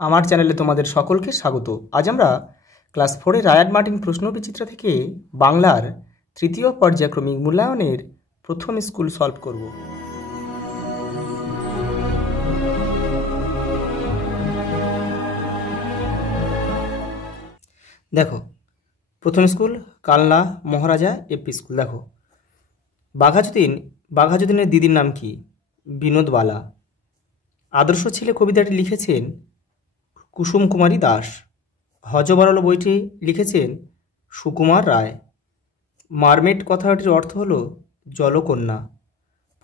আমার চ্যানেলে তোমাদের সকলকে স্বাগত। আজ আমরা ক্লাস 4 রায়ান মার্টিন প্রশ্নবিচিত্রা থেকে বাংলার তৃতীয় পর্যায়ক্রমিক মূল্যায়নের প্রথম স্কুল সলভ করব। দেখো, প্রথম স্কুল কালনা মহারাজা এপি স্কুল। দেখো, বাঘাযতীনের দিদির নাম কি? বিনোদবালা। আদর্শ ছেলে কবিতাটি লিখেছেন কুসুম কুমারী দাস। হযবরল বইটি লিখেছেন সুকুমার রায়। মারমেড কথাটির অর্থ হলো জলকন্যা।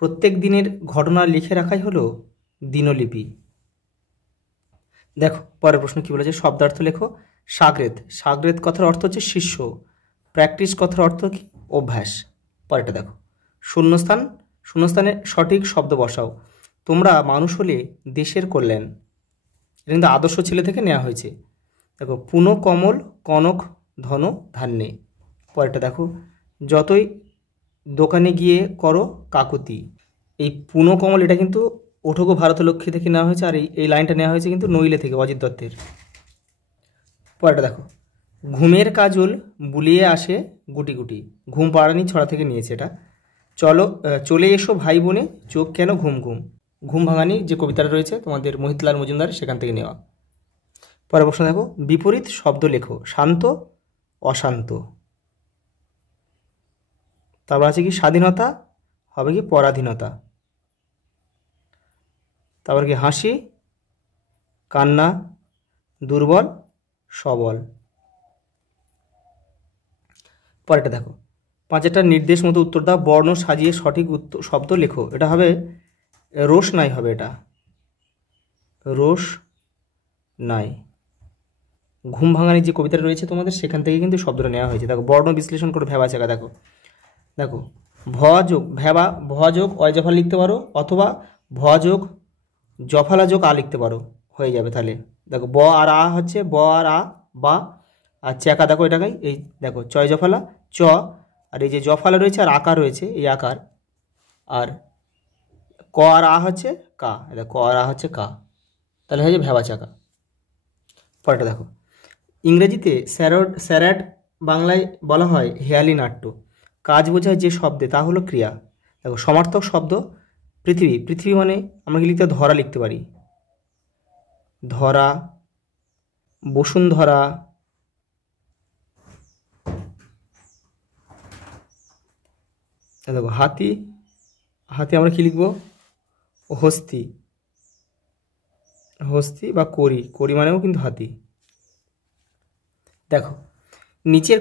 প্রত্যেক দিনের ঘটনা লিখে রাখাই হলো দিনলিপি। দেখো, পরের প্রশ্ন কি বলেছে, শব্দার্থ লেখো। সাগরেদ কথার অর্থ হচ্ছে শিষ্য। প্র্যাকটিস কথার অর্থ কি? অভ্যাস। পরেরটা দেখো, শূন্যস্থানে সঠিক শব্দ বসাও। তোমরা মানুষ হলে দেশের কল্যাণ। এটা কিন্তু আদর্শ ছেলে থেকে নেওয়া হয়েছে। দেখো, পুন কমল কনক ধন ধান্যে। পরেরটা দেখো, যতই দোকানে গিয়ে করো কাকুতি। এই পুন কমল এটা কিন্তু ওঠগো ভারতলক্ষ্মী থেকে নেওয়া হয়েছে, আর এই লাইনটা নেওয়া হয়েছে কিন্তু নইলে থেকে, অজিত দত্তের। পরেরটা দেখো, ঘুমের কাজল বুলিয়ে আসে গুটি গুটি। ঘুম পাড়ানি ছড়া থেকে নিয়েছে এটা। চলে এসো ভাই বোনে চোখ কেন ঘুম ঘুম। ঘুম ভাঙানি যে কবিতাটা রয়েছে তোমাদের মোহিতলাল মজুমদার, সেখান থেকে নেওয়া। পরের প্রশ্ন দেখো, বিপরীত শব্দ লেখো। শান্ত অশান্ত। তারপর আছে কি স্বাধীনতা হবে কি পরাধীনতা। তারপর কি হাসি কান্না দুর্বল সবল। পরেরটা দেখো, পাঁচটা নির্দেশ মতো উত্তর দাও। বর্ণ সাজিয়ে সঠিক শব্দ লেখো। এটা হবে রোষ নাই, হবে এটা রোষ নাই। ঘুম ভাঙানি যে কবিতাটা রয়েছে তোমাদের, সেখান থেকে কিন্তু শব্দটা নেওয়া হয়েছে। দেখো, বর্ণ বিশ্লেষণ করে ভেবা চাকা। দেখো ভ যোগ অয়জফা লিখতে পারো, অথবা ভ যোগ জফালা যোগ আ লিখতে পারো, হয়ে যাবে তাহলে। দেখো, ব আর আ হচ্ছে ব আর আ বা, আর চেকা দেখো এটাকে, এই দেখো চয় জফালা চ, আর এই যে জফালা রয়েছে আর আকার রয়েছে, এই আকার, আর ক আর আ হচ্ছে কা, ক আর আ হচ্ছে কা, তাহলে হয়ে যাবে ভেবা চাকা। পরেরটা দেখো, ইংরেজিতে স্যারাড, বাংলায় বলা হয় হেয়ালি নাট্য। কাজ বোঝায় যে শব্দে, তা হলো ক্রিয়া। দেখো, সমার্থক শব্দ পৃথিবী মানে আমরা কি লিখতে, ধরা লিখতে পারি, ধরা, বসুন্ধরা। দেখো, হাতি আমরা কি লিখবো, হস্তি বা করি মানেও কিন্তু হাতি। দেখো, নিচের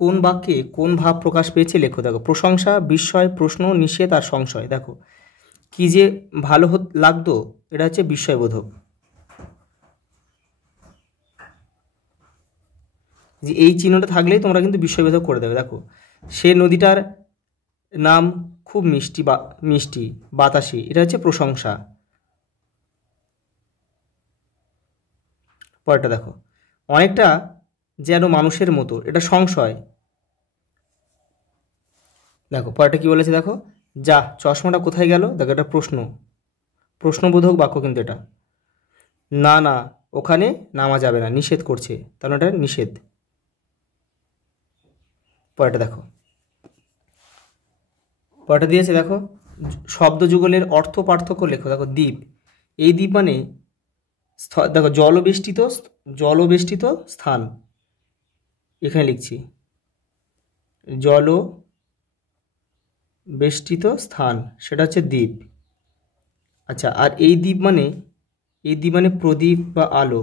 কোন বাক্যে কোন ভাব প্রকাশ পেয়েছে লেখো। দেখো, প্রশংসা, বিস্ময়, প্রশ্ন, নিষেধ আর সংশয়। দেখো, কি যে ভালো লাগতো, এটা হচ্ছে বিস্ময়বোধক। যে এই চিহ্নটা থাকলেই তোমরা কিন্তু বিস্ময়বোধক করে দেবে। দেখো, সে নদীটার নাম খুব মিষ্টি বাতাসি, এটা হচ্ছে প্রশংসা। পরেরটা দেখো, অনেকটা যেন মানুষের মতো, এটা সংশয়। দেখো, পরেরটা কি বলেছে, দেখো, যা চশমাটা কোথায় গেল। দেখো, এটা প্রশ্নবোধক বাক্য কিন্তু এটা। না ওখানে নামা যাবে না, নিষেধ করছে, তাহলে এটা নিষেধ। পরেরটা দেখো, পরেরটা দিয়েছে, দেখো, শব্দ যুগলের অর্থ পার্থক্য লেখো। দেখো, দ্বীপ, এই দ্বীপ মানে দেখো জলবেষ্টিত স্থান, এখানে লিখছি জলবেষ্টিত স্থান, সেটা হচ্ছে দ্বীপ। আচ্ছা, আর এই দ্বীপ মানে প্রদীপ বা আলো,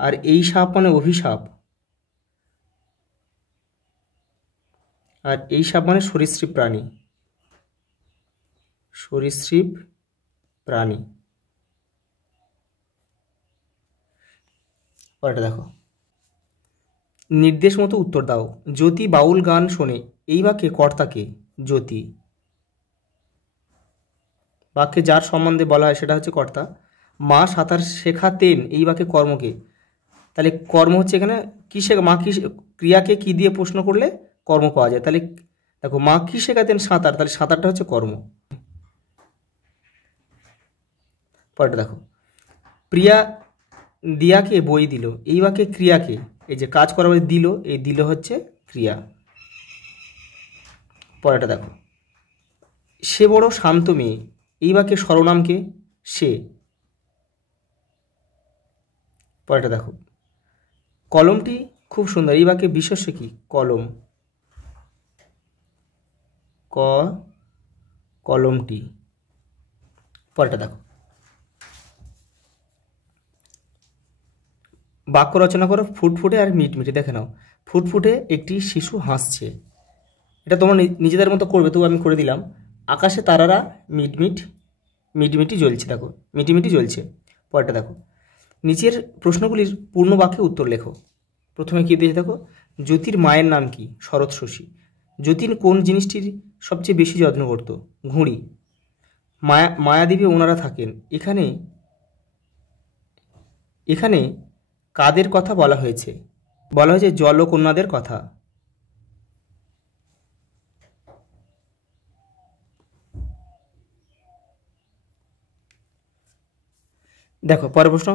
আর এই সাপ মানে অভিশাপ, আর এই সাপ মানে সরীসৃপ প্রাণী। পরেরটা দেখো, নির্দেশ মতো উত্তর দাও। জ্যোতি বাউল গান শোনে, এই বাক্যে কর্তাকে জ্যোতি। বাক্যে যার সম্বন্ধে বলা হয় সেটা হচ্ছে কর্তা। মা সাঁতার শেখাতেন, এই বাক্যে কর্মকে, তাহলে কর্ম হচ্ছে এখানে কি মা কি ক্রিয়াকে কি দিয়ে প্রশ্ন করলে কর্ম পাওয়া যায়। তাহলে দেখো, মা কি শেখাতেন সাঁতার, তাহলে সাঁতারটা হচ্ছে কর্ম। পরেরটা দেখো, প্রিয়া দিয়াকে বই দিল, এই বাক্যে ক্রিয়াকে, এই যে কাজ করার পরে দিল, এই দিল হচ্ছে ক্রিয়া। পরেরটা দেখো, সে বড় শান্ত মেয়ে, এই বাক্যে সর্বনামকে সে। পরেরটা দেখো, কলমটি খুব সুন্দর, এই বাক্যে বিশেষ্য কি? কলম। কলমটি। পরেরটা দেখো, বাক্য রচনা করো ফুটফুটে আর মিটমিটে। দেখে নাও, ফুটফুটে একটি শিশু হাসছে, এটা তোমরা নিজেদের মতো করবে, তবু আমি করে দিলাম। আকাশে তারারা মিটমিটি জ্বলছে, দেখো মিটিমিটি জ্বলছে। পরেরটা দেখো, নিচের প্রশ্নগুলির পূর্ণ বাক্যে উত্তর লেখো। প্রথমে কী দিয়েছে দেখো, জ্যোতির মায়ের নাম কি? শরৎ শশী। যতীন কোন জিনিসটির সবচেয়ে বেশি যত্ন করত? ঘুড়ি। মায়াদ্বীপে ওনারা থাকেন, এখানে কাদের কথা বলা হয়েছে? বলা হয়েছে জলকন্যাদের কথা। দেখো পরের প্রশ্ন,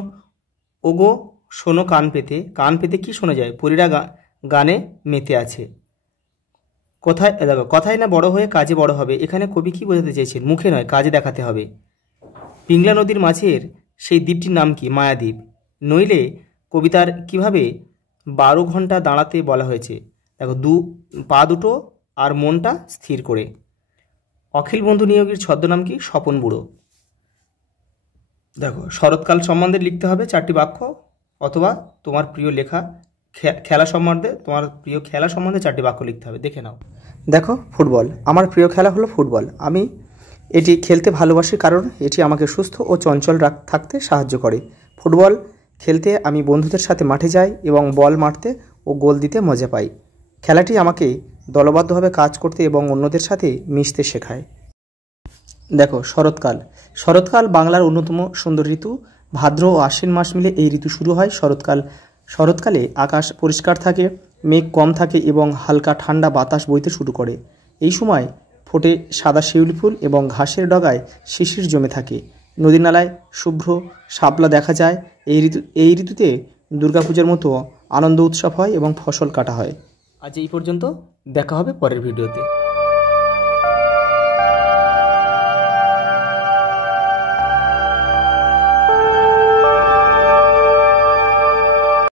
ওগো শোনো কান পেতে, কান পেতে কি শোনা যায়? পরীরা গানে মেতে আছে। কোথায় দেখো, কথায় না বড় হয়ে কাজে বড় হবে, এখানে কবি কি বোঝাতে চেয়েছেন? মুখে নয়, কাজে দেখাতে হবে। পিংলা নদীর মাঝের সেই দ্বীপটির নাম কি? মায়াদ্বীপ। নইলে কবিতার কিভাবে 12 ঘন্টা দাঁড়াতে বলা হয়েছে? দেখো, পা দুটো আর মনটা স্থির করে। অখিল বন্ধু নিয়োগীর ছদ্মনাম কি? স্বপন বুড়ো। দেখো, শরৎকাল সম্বন্ধে লিখতে হবে 4টি বাক্য, অথবা তোমার প্রিয় লেখা খেলা সম্বন্ধে, তোমার প্রিয় খেলা সম্বন্ধে 4টি বাক্য লিখতে হবে। দেখে নাও। দেখো, ফুটবল। আমার প্রিয় খেলা হলো ফুটবল। আমি এটি খেলতে ভালোবাসি কারণ এটি আমাকে সুস্থ ও চঞ্চল থাকতে সাহায্য করে। ফুটবল খেলতে আমি বন্ধুদের সাথে মাঠে যাই এবং বল মারতে ও গোল দিতে মজা পাই। খেলাটি আমাকে দলবদ্ধভাবে কাজ করতে এবং অন্যদের সাথে মিশতে শেখায়। দেখো, শরৎকাল। শরৎকাল বাংলার অন্যতম সুন্দর ঋতু। ভাদ্র ও আশ্বিন মাস মিলে এই ঋতু শুরু হয়। শরৎকালে আকাশ পরিষ্কার থাকে, মেঘ কম থাকে এবং হালকা ঠান্ডা বাতাস বইতে শুরু করে। এই সময় ফোটে সাদা শিউলি ফুল এবং ঘাসের ডগায় শিশির জমে থাকে। নদী নালায় শুভ্র শাপলা দেখা যায়। এই ঋতুতে দুর্গাপূজার মতো আনন্দ উৎসব হয় এবং ফসল কাটা হয়। আজ এই পর্যন্ত, দেখা হবে পরের ভিডিওতে।